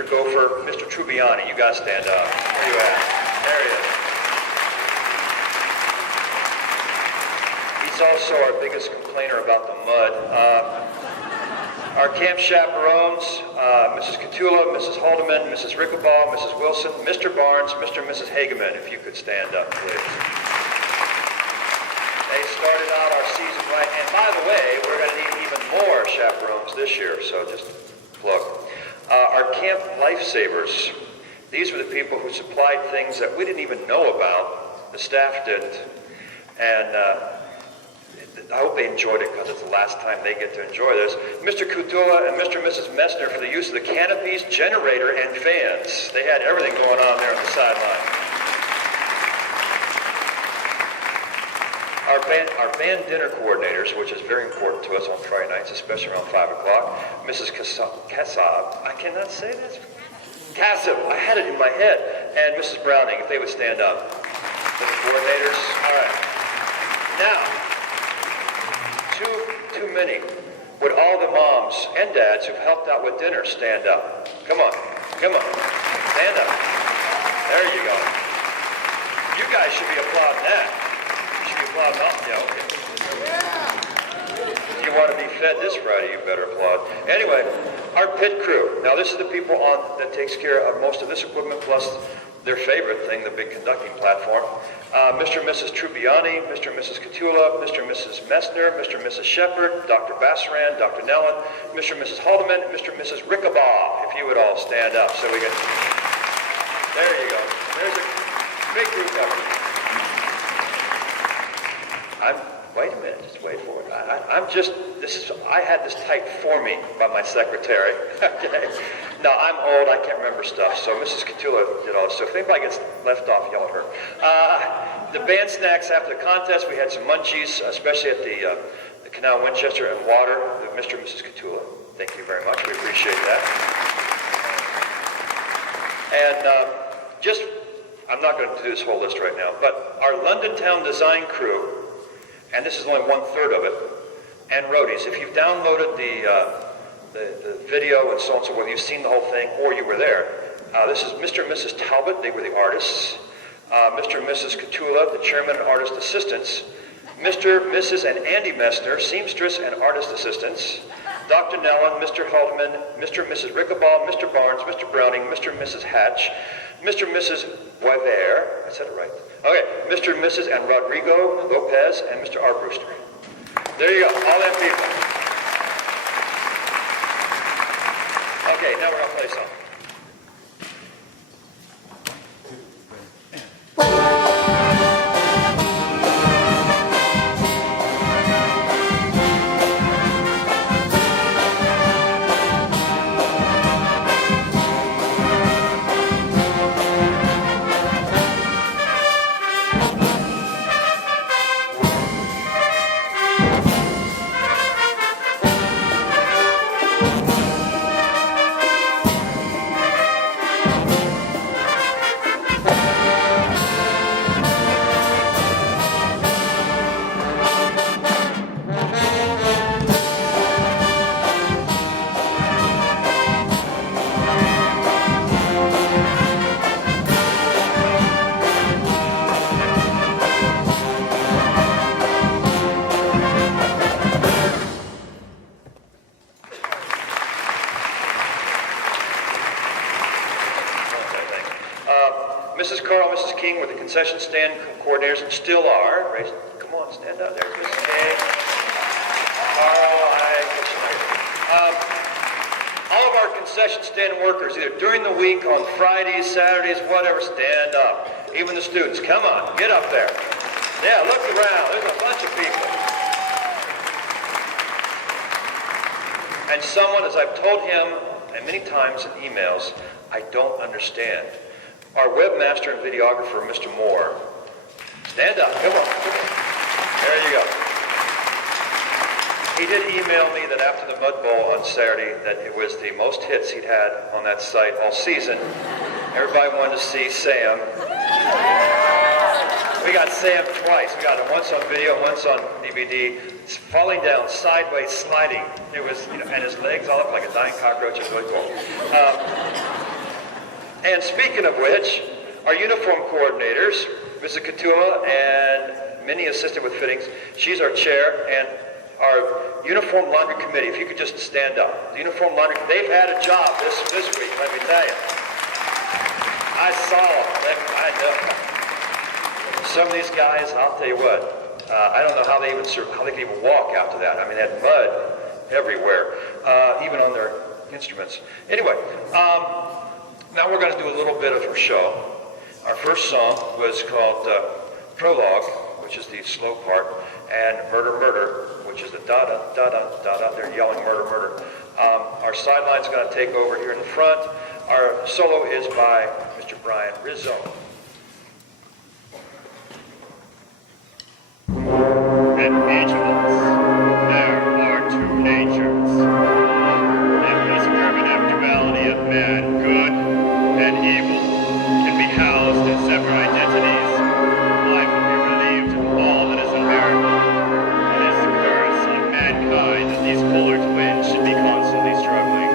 Mr. Gopher, Mr. Trubiani. You guys stand up. Where you at? There he is. He's also our biggest complainer about the mud. Our camp chaperones, Mrs. Catula, Mrs. Haldeman, Mrs. Rickleball, Mrs. Wilson, Mr. Barnes, Mr. and Mrs. Hageman, if you could stand up, please. They started out our season right, and by the way, we're going to need even more chaperones this year, so just plug. Our camp lifesavers, these were the people who supplied things that we didn't even know about, the staff didn't, and I hope they enjoyed it because it's the last time they get to enjoy this. Mr. Kutula and Mr. and Mrs. Messner for the use of the canopies, generator, and fans. They had everything going on there on the sideline. Our band dinner coordinators, which is very important to us on Friday nights, especially around 5 o'clock. Mrs. Kassab, I cannot say this. Kassab, I had it in my head. And Mrs. Browning, if they would stand up. The coordinators, all right. Now, too many. Would all the moms and dads who've helped out with dinner stand up? Come on, stand up. There you go. You guys should be applauding that. You should be applauding all, If you want to be fed this Friday, you better applaud. Anyway, our pit crew. Now this is the people that takes care of most of this equipment plus their favorite thing, the big conducting platform. Mr. and Mrs. Trubiani, Mr. and Mrs. Catula, Mr. and Mrs. Messner, Mr. and Mrs. Shepard, Dr. Bassaran, Dr. Nellen, Mr. and Mrs. Haldeman, Mr. and Mrs. Rickabaugh, if you would all stand up so we can... There you go. There's a big group coverage. Wait a minute, just wait for it. I had this typed for me by my secretary, okay? No, I'm old, I can't remember stuff, so Mrs. Catula did all this. So if anybody gets left off, yell at her. The band snacks after the contest, we had some munchies, especially at the Canal Winchester, and water, Mr. and Mrs. Catula. Thank you very much, we appreciate that. And I'm not going to do this whole list right now, but our London Town design crew, and this is only 1/3 of it, and roadies. If you've downloaded the video and so on and so forth, you've seen the whole thing, or you were there. This is Mr. and Mrs. Talbot, they were the artists. Mr. and Mrs. Catula, the chairman and artist assistants. Mr., Mrs. and Andy Messner, seamstress and artist assistants. Dr. Nellen, Mr. Haldeman, Mr. and Mrs. Rickabaugh, Mr. Barnes, Mr. Browning, Mr. and Mrs. Hatch, Mr. and Mrs. Boisvert, I said it right. Okay, Mr. and Mrs. and Rodrigo Lopez, and Mr. R. Brewster. There you go, all them people. Okay, now we're going to play something. Mrs. Carl and Mrs. King were the concession stand coordinators and still are. Come on, stand out there. Mrs. King. Carl, all of our concession stand workers, either during the week, on Fridays, Saturdays, whatever, stand up. Even the students, come on, get up there. Yeah, look around. There's a bunch of people. And someone, as I've told him, and many times in emails, I don't understand. Our webmaster and videographer, Mr. Moore. Stand up, come on. There you go. He did email me that after the Mud Bowl on Saturday, that it was the most hits he'd had on that site all season. Everybody wanted to see Sam. We got Sam twice. We got him once on video, once on DVD. He's falling down, sideways, sliding. It was, and his legs all up like a dying cockroach. It was really cool. And speaking of which, our uniform coordinators, Mrs. Katua and Minnie assisted with fittings. She's our chair, and our uniform laundry committee, if you could just stand up. The uniform laundry, they've had a job this week, let me tell you. I saw them, I know. Some of these guys, I'll tell you what, I don't know how they can even walk after that. I mean, they had mud everywhere, even on their instruments. Anyway, now we're going to do a little bit of our show. Our first song was called Prologue, which is the slow part, and Murder, Murder, which is the da-da, da-da, da-da. They're yelling murder, murder. Our sideline's going to take over here in the front. Our solo is by Mr. Brian Rizzo. In each of us, there are two natures. In this permanent duality of man, good and evil, can be housed in separate identities. Life will be relieved of all that is unbearable. It is the curse on mankind that these polar twins should be constantly struggling.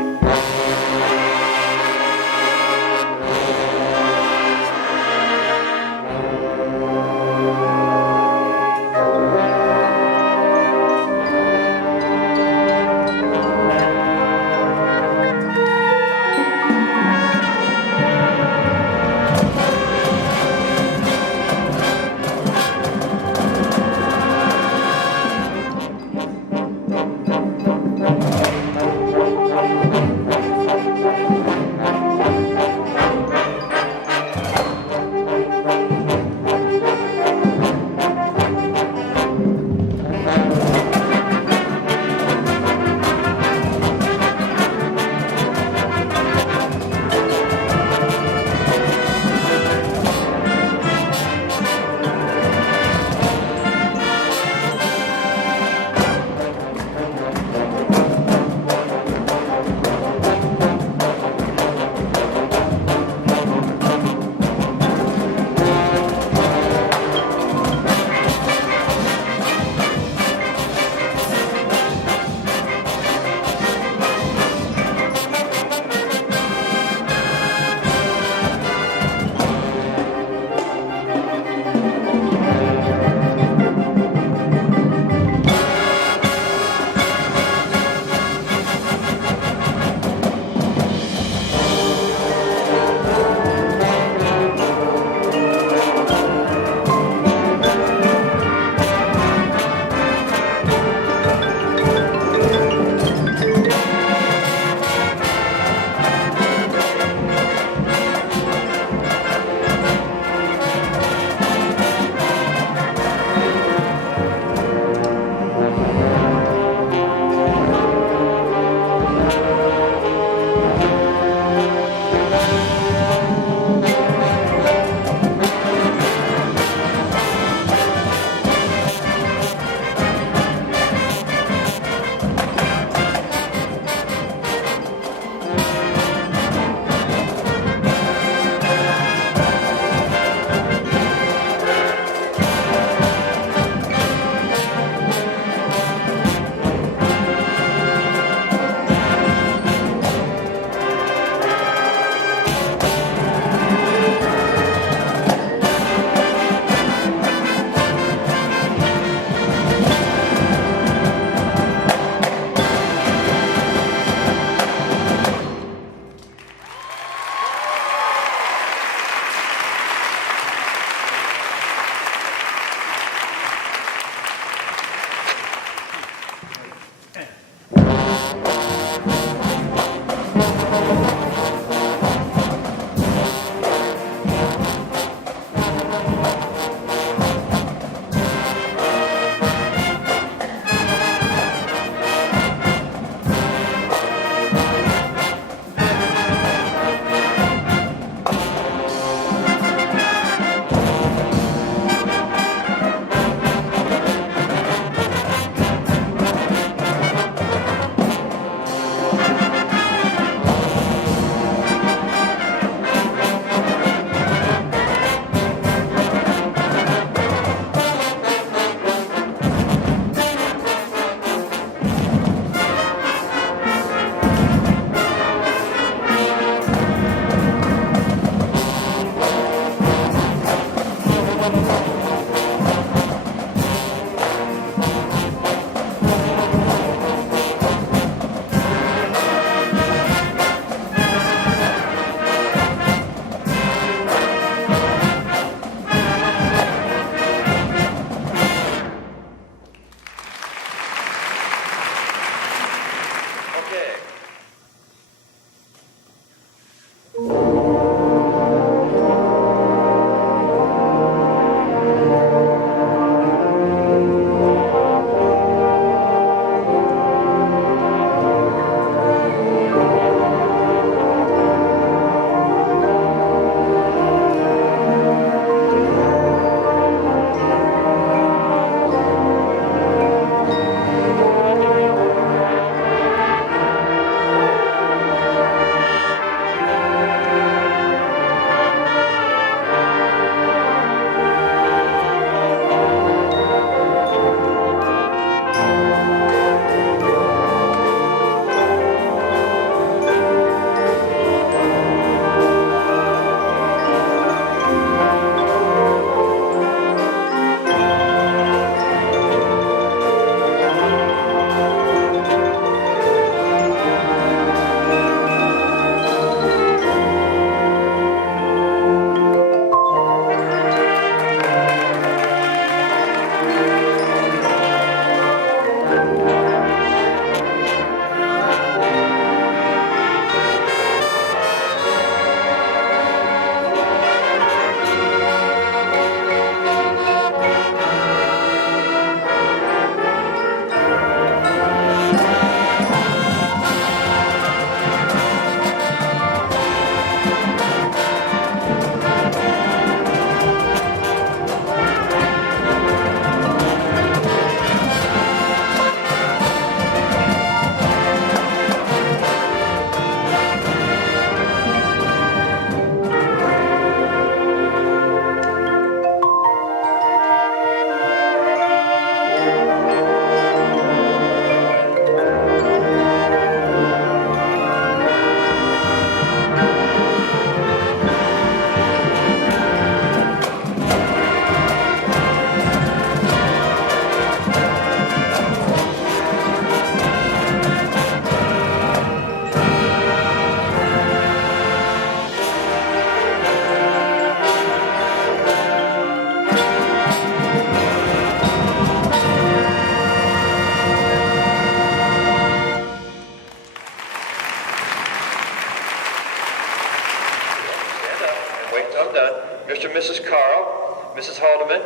and Mrs. Carl, Mrs. Haldeman,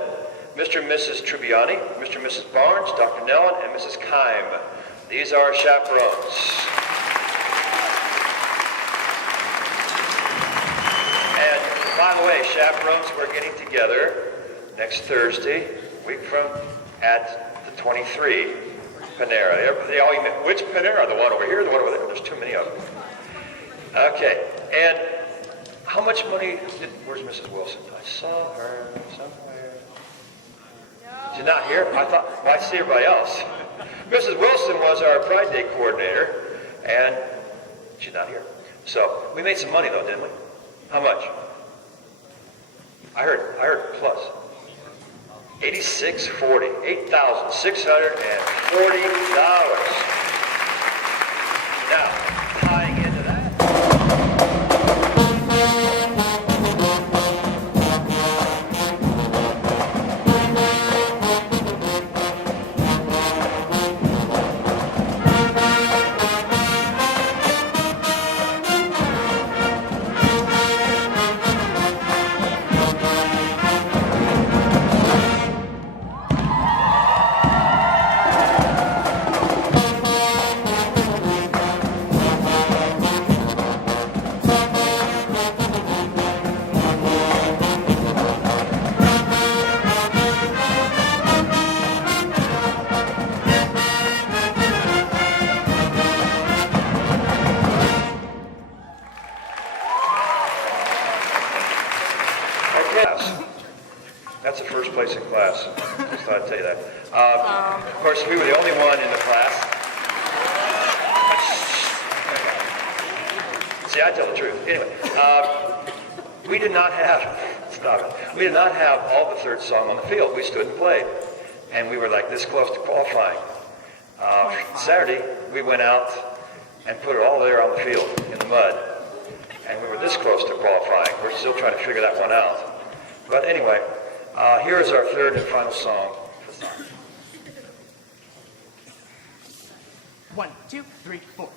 Mr. and Mrs. Tribbiani, Mr. and Mrs. Barnes, Dr. Nellen, and Mrs. Keim. These are our chaperones. And by the way, chaperones, we're getting together next Thursday, week from, at the 23 Panera. They all even, which Panera? The one over here, the one over there? There's too many of them. Okay, and how much money did, where's Mrs. Wilson? I saw her somewhere. She's not here? I thought, well, I see everybody else. Mrs. Wilson was our Pride Day coordinator, and she's not here. So we made some money though, didn't we? How much? I heard plus. $86.40. $8,640. Now, tying into that. That's the first place in class. Just thought I'd tell you that. Of course, we were the only one in the class. See, I tell the truth. Anyway, we did not have, stop it, we did not have all the third song on the field. We stood and played. And we were like this close to qualifying. Saturday, we went out and put it all there on the field in the mud. And we were this close to qualifying. We're still trying to figure that one out. But anyway, here is our third and final song. 1, 2, 3, 4.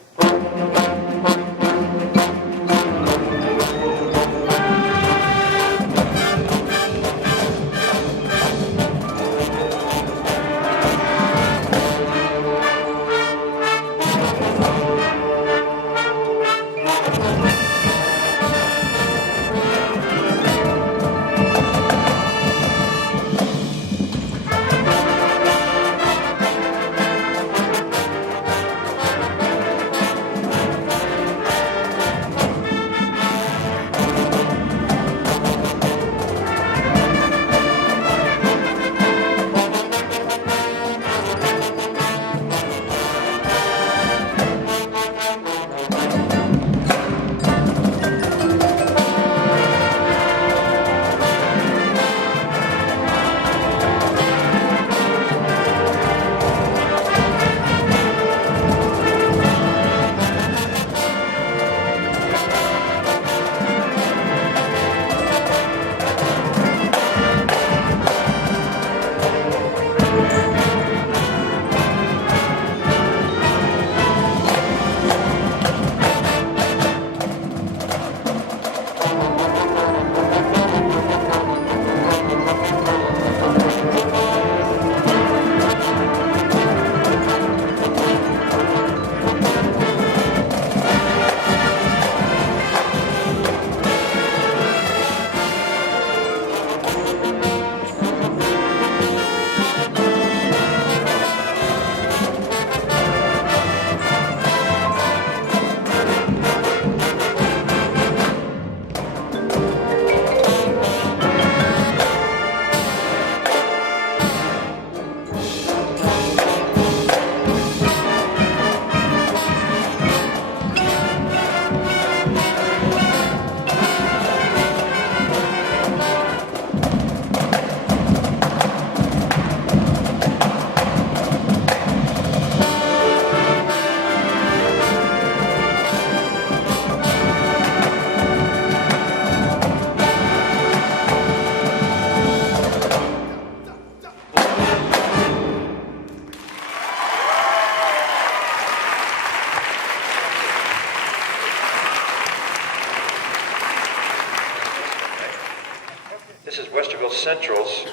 Martinsville Centrals.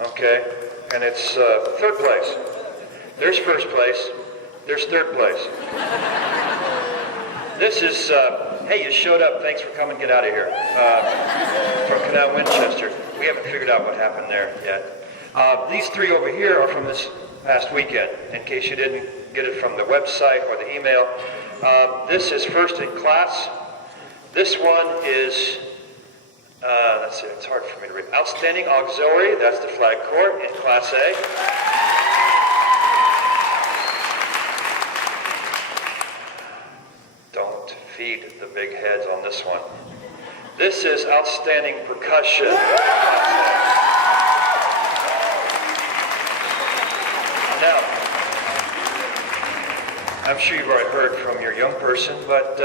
Okay, and it's third place. There's first place. There's third place. This is, hey, you showed up. Thanks for coming. Get out of here. From Canal Winchester. We haven't figured out what happened there yet. These three over here are from this past weekend, in case you didn't get it from the website or the email. This is first in class. This one is, let's see, it's hard for me to read. Outstanding Auxiliary, that's the flag corps in Class A. Don't feed the big heads on this one. This is Outstanding Percussion. Now, I'm sure you've already heard from your young person, but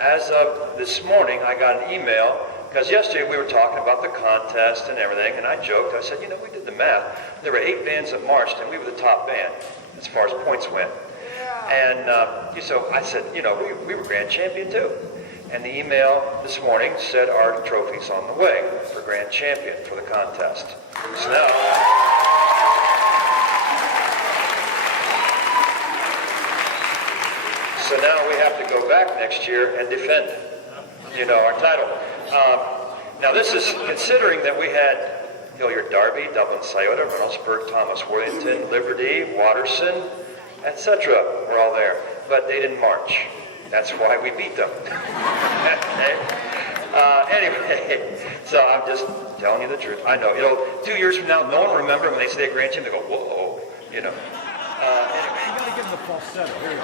as of this morning, I got an email, because yesterday we were talking about the contest and everything, and I joked. I said, you know, we did the math. There were 8 bands that marched, and we were the top band as far as points went. And so I said, you know, we were grand champion too. And the email this morning said our trophy's on the way for grand champion for the contest. So now, we have to go back next year and defend, you know, our title. Now this is considering that we had Hilliard Darby, Dublin Scioto, Reynoldsburg, Thomas Worthington, Liberty, Watterson, etc. We're all there, but they didn't march. That's why we beat them. Anyway, so I'm just telling you the truth. I know, 2 years from now, no one will remember when they say grand champion. They go, whoa, you know. Anyway. You gotta give them the falsetto. Here we go.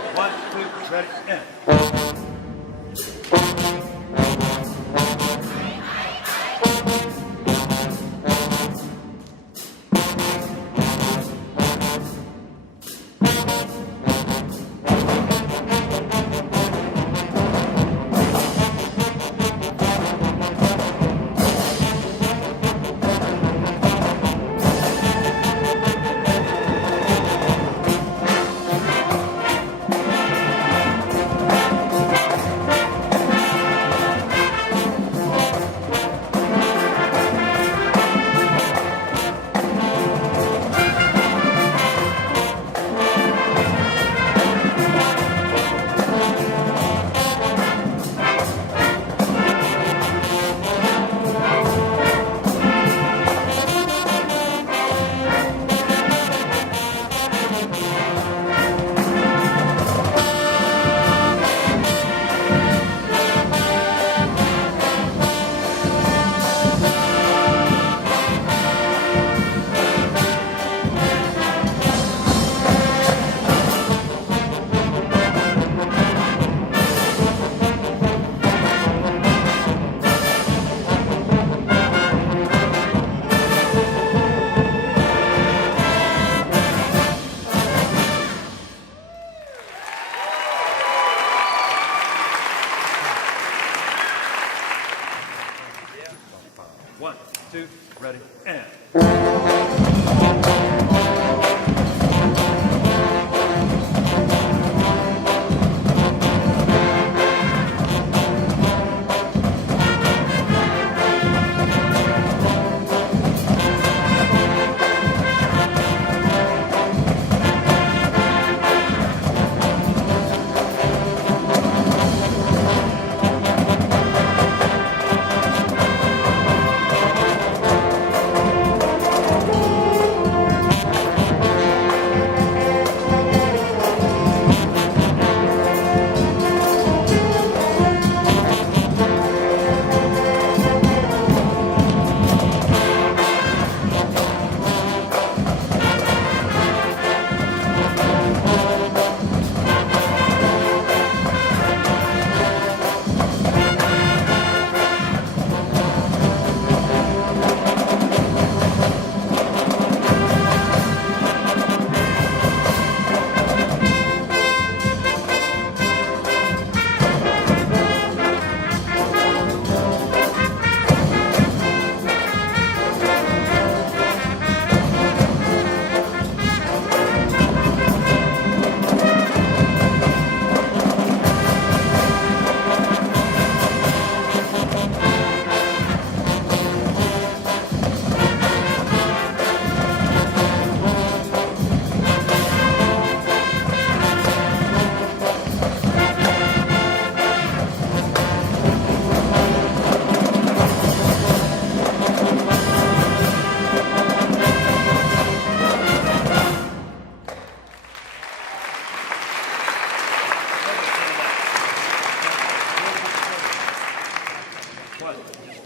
1, 2, ready, and.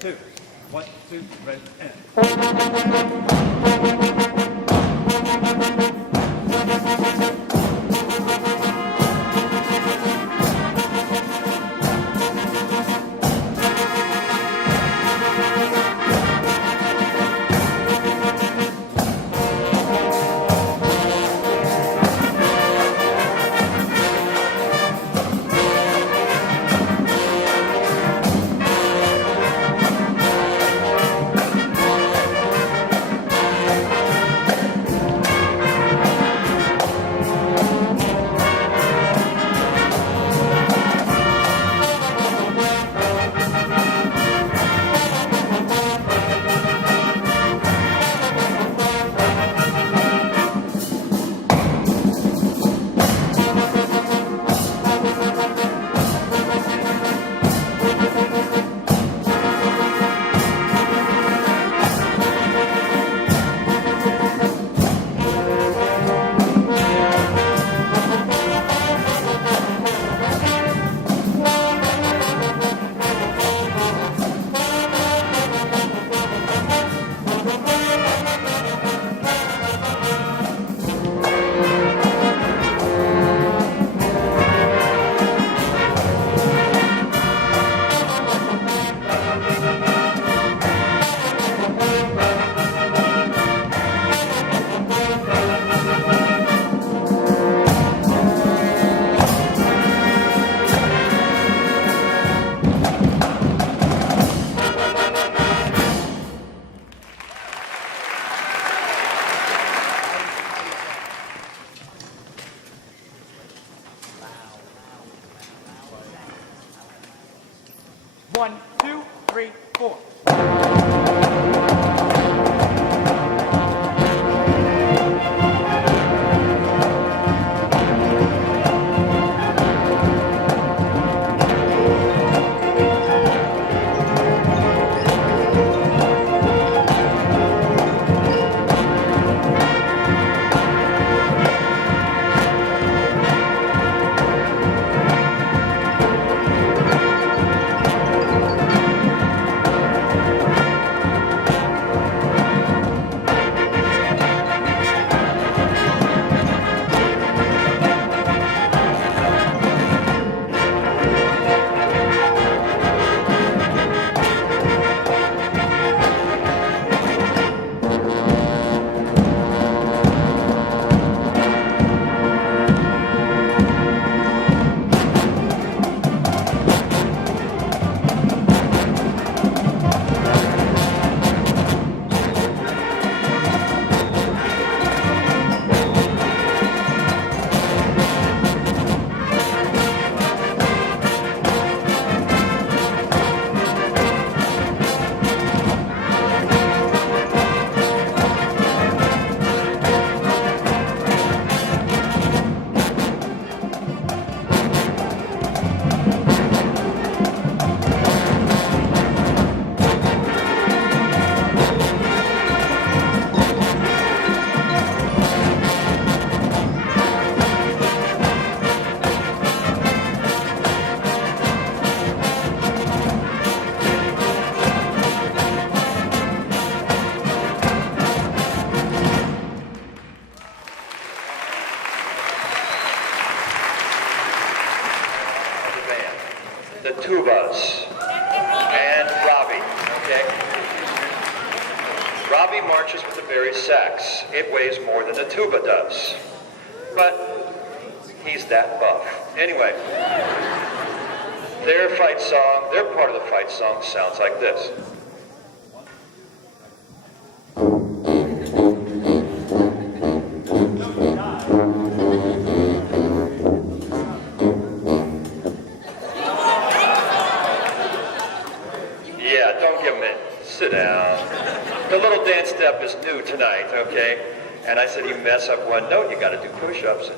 two. 1, 2, ready, and. One, two, three, four. The tubas and Robbie, okay? Robbie marches with the bari sax. It weighs more than the tuba does, but he's that buff. Anyway, their fight song, their part of the fight song sounds like this. Yeah, don't give him in. Sit down. The little dance step is new tonight, okay? And I said, you mess up one note, you gotta do push-ups.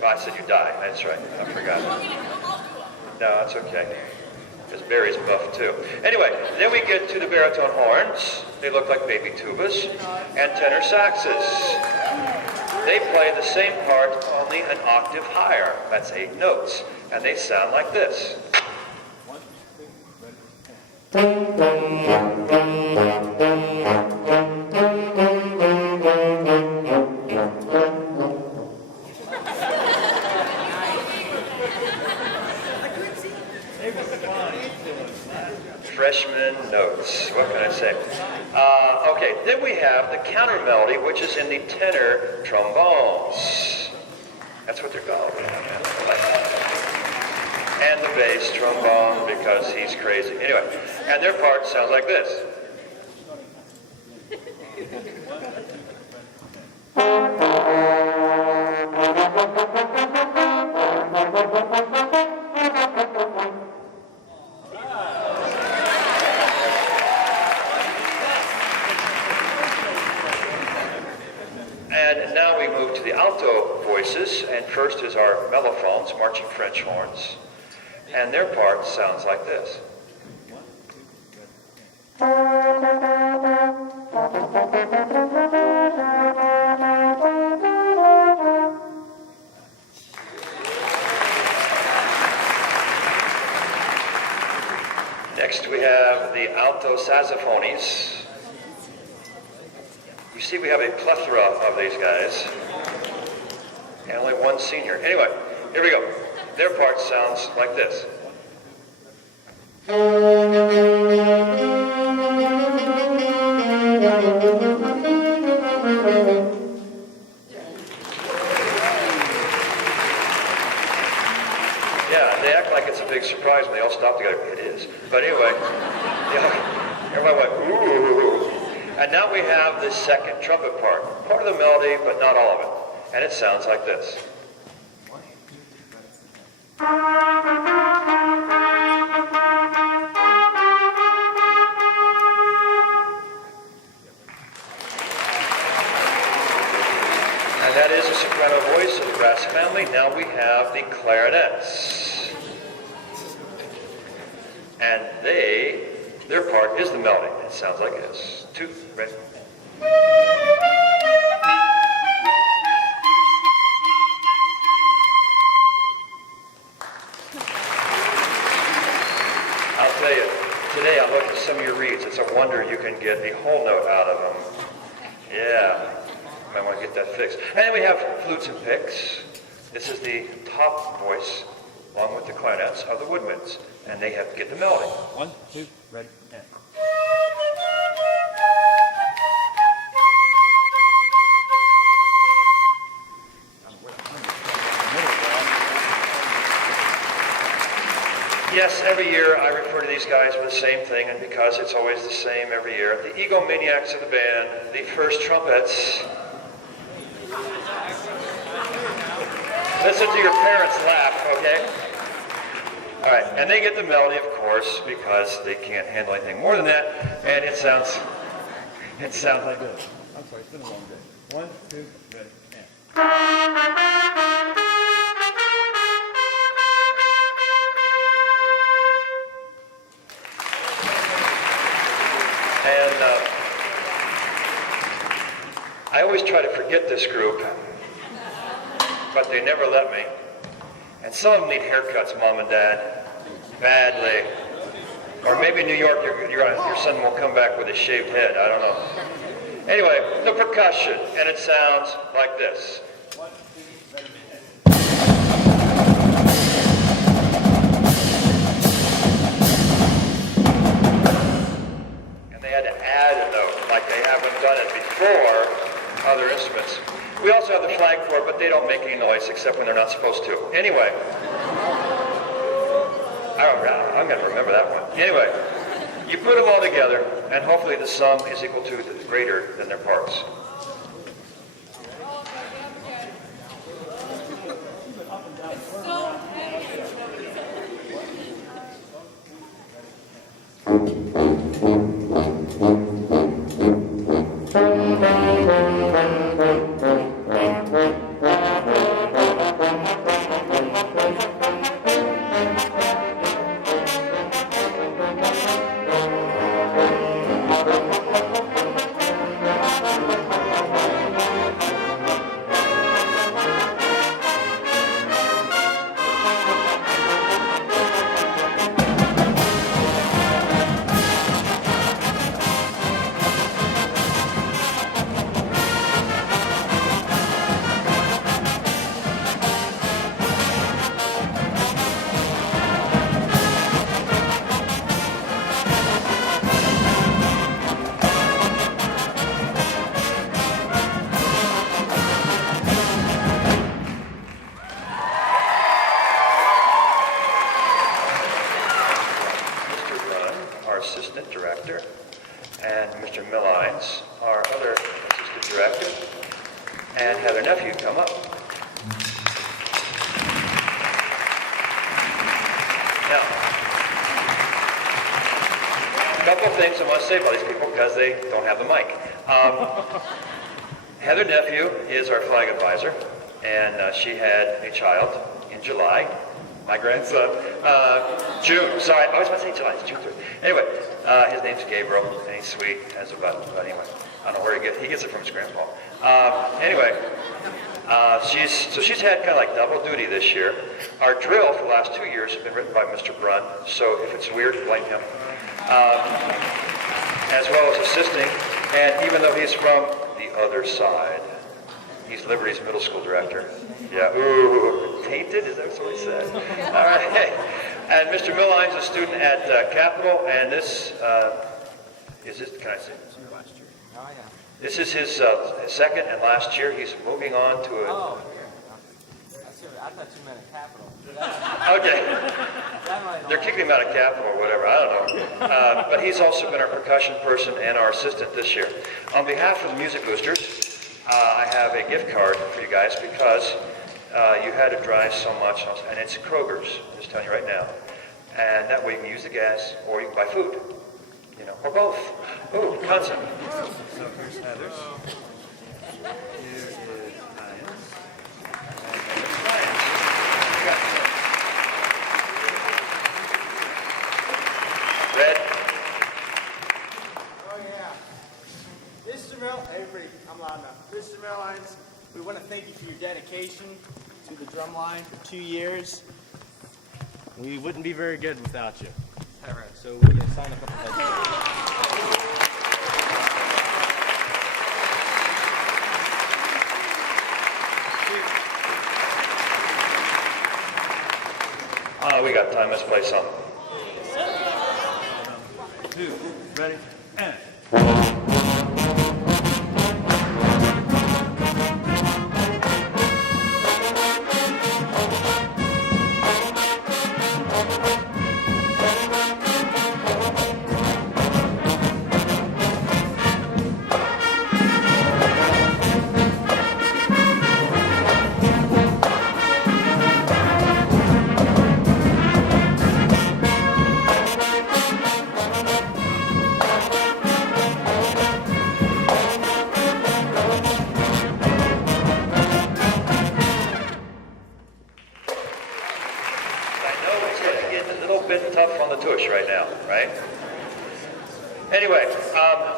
Well, I said, you die. That's right, I forgot. No, it's okay. Because Barry's buff too. Anyway, then we get to the baritone horns. They look like baby tubas. And tenor saxes. They play the same part, only an octave higher. That's 8 notes. And they sound like this. Freshman notes. What can I say? Okay, then we have the counter melody, which is in the tenor trombones. That's what they're called. And the bass trombone, because he's crazy. Anyway, and their part sounds like this. And now we move to the alto voices, and first is our mellophones, marching French horns, and their part sounds like this. Next we have the alto saxophones. You see we have a plethora of these guys, and only one senior. Anyway, here we go. Their part sounds like this. Yeah, they act like it's a big surprise when they all stop together. It is. But anyway, everybody went, ooh. And now we have the second trumpet part of the melody, but not all of it. And it sounds like this. And that is a soprano voice of the brass family. Now we have the clarinets. And their part is the melody. It sounds like this. 2, ready? I'll tell you, today I looked at some of your reeds. It's a wonder you can get a whole note out of them. Yeah, you might want to get that fixed. And then we have flutes and picks. This is the top voice, along with the clarinets, of the woodwinds. And they have to get the melody. 1, 2, ready, and. Yes, every year I refer to these guys with the same thing, and because it's always the same every year, the egomaniacs of the band, the first trumpets. Listen to your parents laugh, okay? All right, and they get the melody, of course, because they can't handle anything more than that, and it sounds like this. I'm sorry, it's been a long day. 1, 2, ready, and. And I always try to forget this group, but they never let me. And some of them need haircuts, Mom and Dad, badly. Or maybe in New York, your son will come back with a shaved head. I don't know. Anyway, the percussion, and it sounds like this. And they had to add a note, like they haven't done it before other instruments. We also have the flagpole, but they don't make any noise except when they're not supposed to. Anyway, I'm going to remember that one. Anyway, you put them all together, and hopefully the sum is equal to greater than their parts. director, and Mr. Millines, our other assistant director, and have their nephew come up. Now, a couple of things I want to say about these people because they don't have the mic. Heather Nephew is our flag advisor, and she had a child in July. My grandson, June. Sorry, I was about to say July. It's June 3rd. Anyway, his name's Gabriel, and he's sweet as a button. But anyway, I don't know where he gets it from his grandpa. Anyway, she's had kind of like double duty this year. Our drill for the last 2 years has been written by Mr. Brunn, so if it's weird, blame him. As well as assisting, and even though he's from the other side, he's Liberty's middle school director. Yeah, ooh, tainted? Is that what he said? All right. And Mr. Millines is a student at Capitol, and this is this. Can I say? This is his second and last year. He's moving on to a. Oh, yeah. I thought you meant a capital. Okay. They're kicking him out of Capitol or whatever. I don't know. But he's also been our percussion person and our assistant this year. On behalf of the Music Boosters, I have a gift card for you guys because you had to drive so much, and it's Kroger's, I'm just telling you right now. And that way you can use the gas, or you can buy food, you know, or both. Ooh, concept. So here's Heather's. Here is Ryan's. And there's Ryan's. Red. Oh yeah. Mr. everybody, I'm loud enough. Mr. Millines, we want to thank you for your dedication to the drum line for 2 years. We wouldn't be very good without you. All right. So we can sign a couple heads. We got time. Let's play some. 2, ready, and.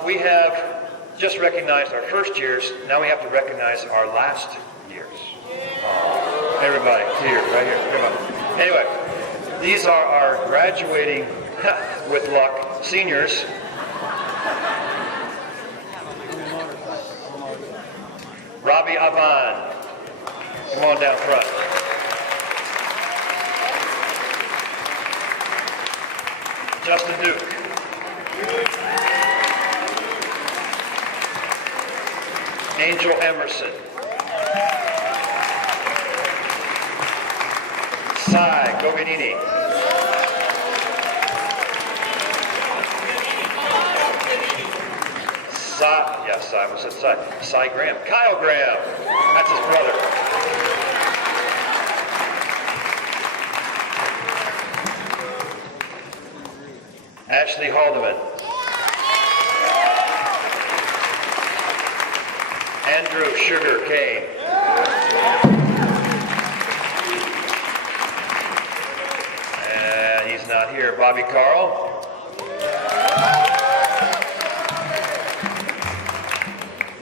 We have just recognized our first years. Now we have to recognize our last years. Everybody, here, right here. Come on. Anyway, these are our graduating, with luck, seniors. Robbie Avan, come on down front. Justin Duke. Angel Emerson. Cy Goganini. Cy, I almost said Cy. Cy Graham. Kyle Graham. That's his brother. Ashley Haldeman. Andrew Sugar Kane. And he's not here. Bobby Carl.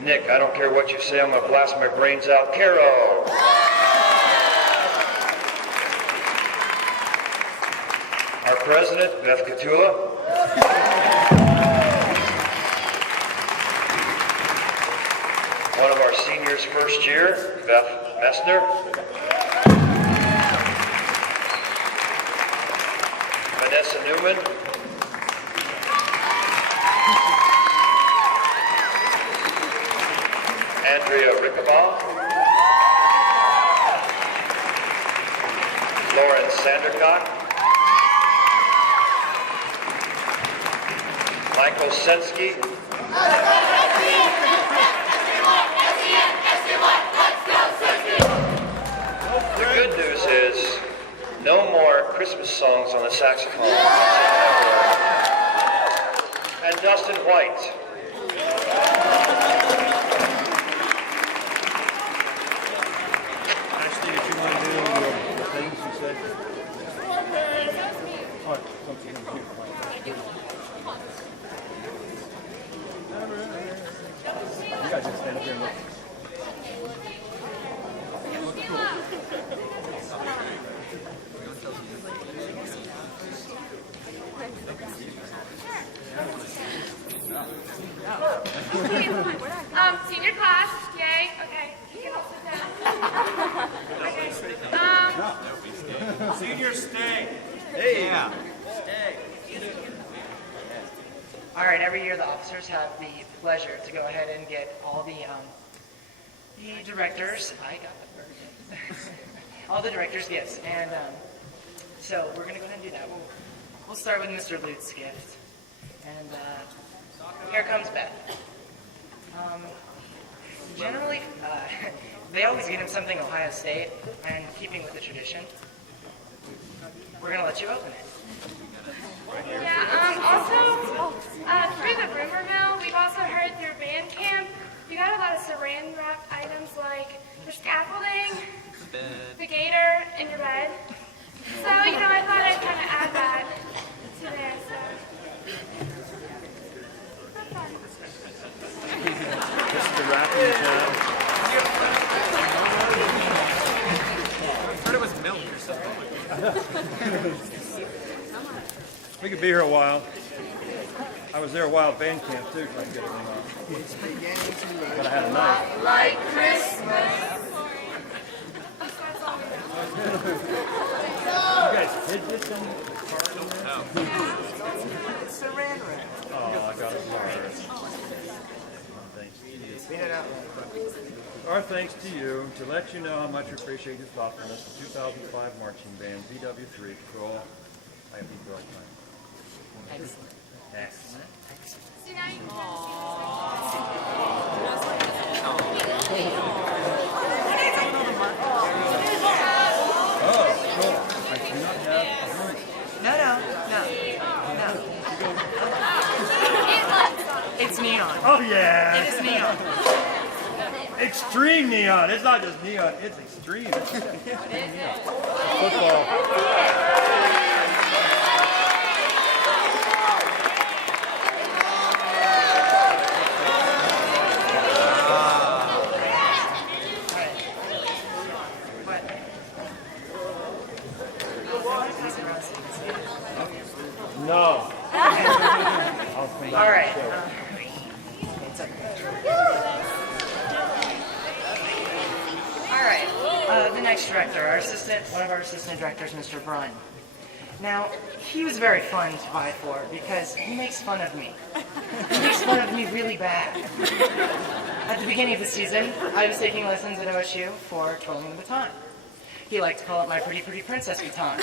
Nick, I don't care what you say, I'm going to blast my brains out. Caro. Our president, Beth Catula. One of our seniors first year, Beth Messner. Vanessa Newman. Andrea Rickabaugh. Lauren Sandercock. Michael Sensky. The good news is no more Christmas songs on the saxophone. And Dustin White. Ashley, did you want to do the things you said? Oh, something in here. You guys just stand up here and look. Senior class, yay, okay, you can all sit down. Okay. Seniors, stay. Hey! Yeah. All right, every year the officers have the pleasure to go ahead and get all the directors, I got the birthday, all the directors' gifts. And so we're going to go ahead and do that. We'll start with Mr. Lute's gift. And here comes Beth. Generally, they always get him something Ohio State, and keeping with the tradition, we're going to let you open it. Yeah, also, through the rumor mill, we've also heard through band camp, you got a lot of saran wrap items like your scaffolding, the gator, and your bed. So, I thought I'd kind of add that to there, so. This is the wrapping time. I thought it was milk or something. We could be here a while. I was there a while at band camp too, trying to get everything off. But I had a knife. Like Christmas. You guys hid this in the card in there? It's saran wrap. Oh, I got it. Thanks to you. Our thanks to you to let you know how much we appreciate your thoughtfulness. The 2005 marching band, VW3 Patrol. I have the right time. Excellent. Excellent. So now you can kind of see Oh, cool. I do not have. No. It's neon. Oh yeah. It is neon. Extreme neon. It's not just neon. It's extreme. Football. No. All right. All right. The next director, one of our assistant directors, Mr. Brun. Now, he was very fun to vie for because he makes fun of me. He makes fun of me really bad. At the beginning of the season, I was taking lessons at OSU for twirling the baton. He liked to call it my pretty, pretty princess baton.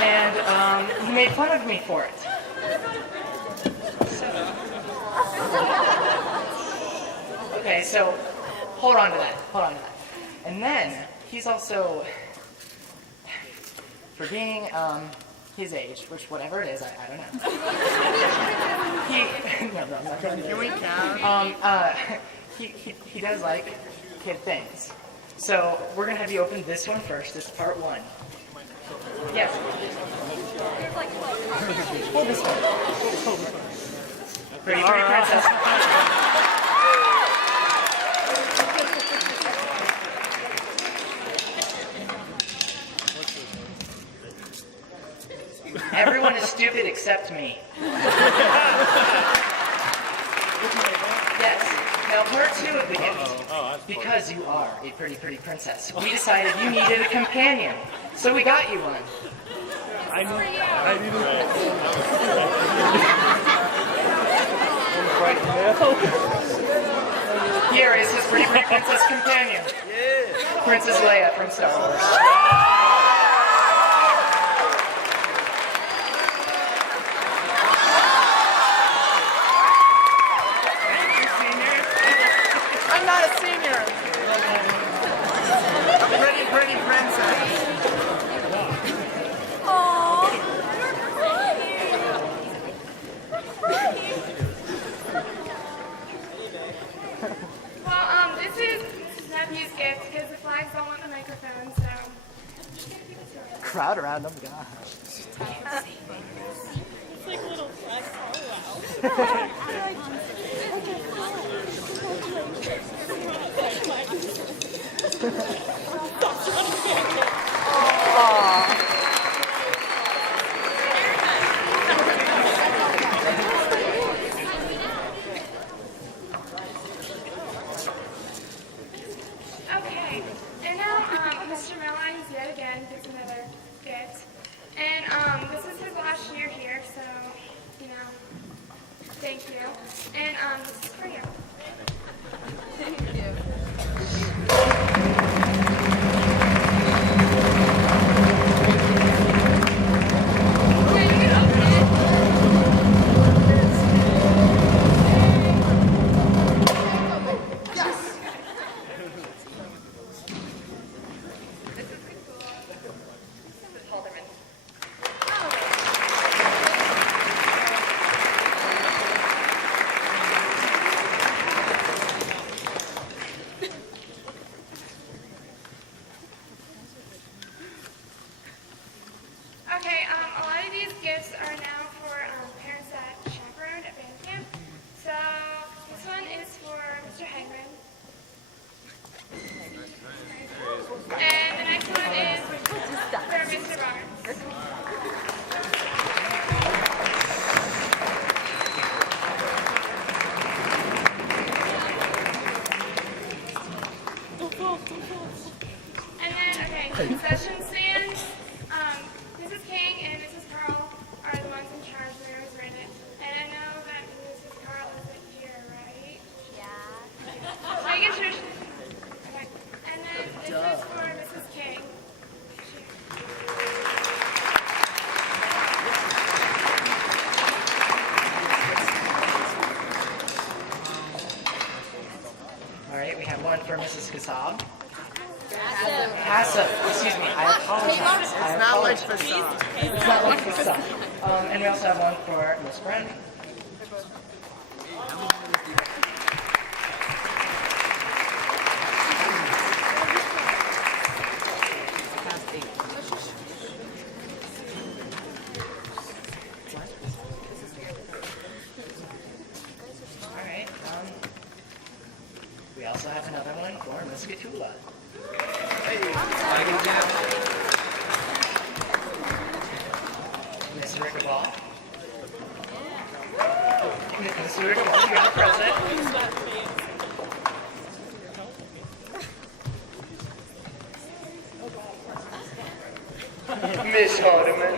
And he made fun of me for it. Okay, so hold on to that. And then he's also, for being his age, which whatever it is, I don't know. No, I'm not going to. Can we count? He does like kid things. So we're gonna have you open this one first. This is part one. Yes. Hold this one. Pretty princess. Everyone is stupid except me. Yes. Now, part two of the gift. Because you are a pretty, pretty princess, we decided you needed a companion. So we got you one. Here is his pretty, pretty princess companion. Princess Leia from Star Wars. crowd around them, gosh. It's like a little flag. Oh, Okay, and now Mr. Mellines yet again gets another gift. And this is his last year here, so, you know, thank you. And this is for you. Yeah, you can open it. Okay, a lot of these gifts are now for parents that chaperoned at band camp. So this one is for Mr. Hagman. And the next one is for Mr. Barnes. And then, okay, concession stands. Mrs. King and Mrs. Carl are the ones in charge. They always ran it. And I know that Mrs. Carl isn't here, right? Yeah. Making sure. Okay. And then this is for Mrs. King. All right, we have one for Mrs. Kasab. Hassel. Excuse me, I apologize. It's not like facade. It's not like Kasab. And we also have one for Miss Brennan. All right. We also have another one for Miss Gatula. Miss Rickaball. Miss Rickaball, you got a present. Miss Hardeman.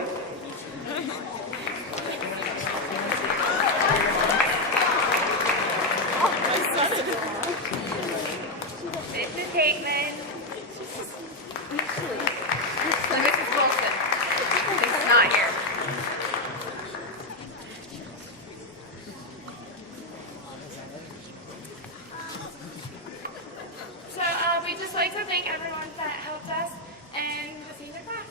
Mrs. Hateman. So Mrs. Wilson is not here. So we'd just like to thank everyone that helped us and the senior class.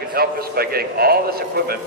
can help us by getting all this equipment